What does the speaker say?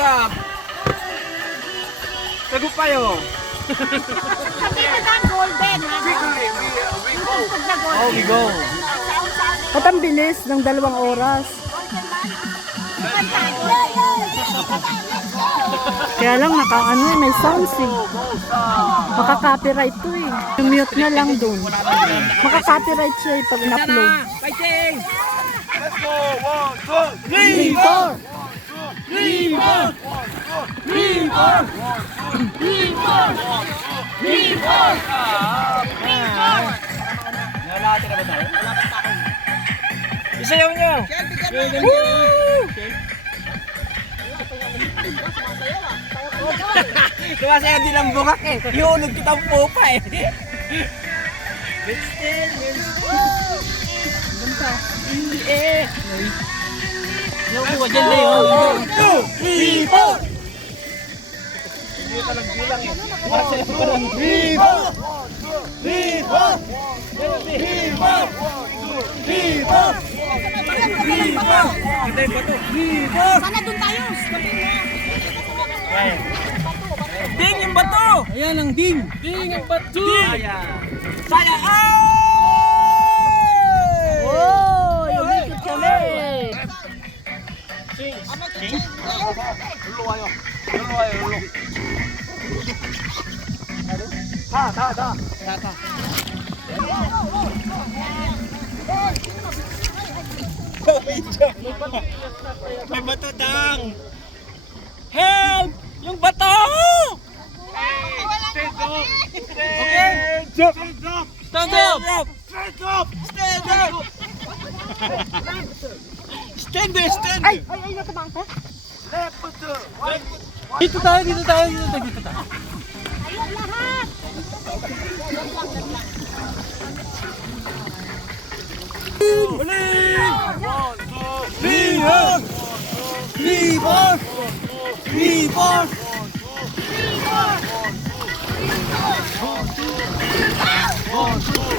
up? Tagumpayo. Sabi ko na golden, ha? Oh, we go. Ba't ang bilis ng 2 oras? Kaya lang may sounds eh. Maka-copyright to eh. Yung mute na lang dun. Maka-copyright siya eh pag in-upload. Fighting! Let's go! 1, 2, 3, 4! 3, 4! Nalati na ba tayo? Isayaw nyo! Sumasayaw din ang bungak eh. Iulog kitang pupa eh. Ganda. Eh. Yung kuha dyan na yun. 2, 3, 4! Hindi ka nagbilang eh. Sumasayaw ka lang. 3, 4! Sana doon tayo. Ding yung bato! Ayan ang ding! Ding ang bato! Saya! Oh! Umikot kami! Lulo kayo. Ta. May bato dang! Help! Yung bato! Stand up! Okay? Stand up! Stand up! Stand up! Stand up! Stand there! Ay, natabang ka? Left foot! Dito tayo. Ayun lahat. One, two,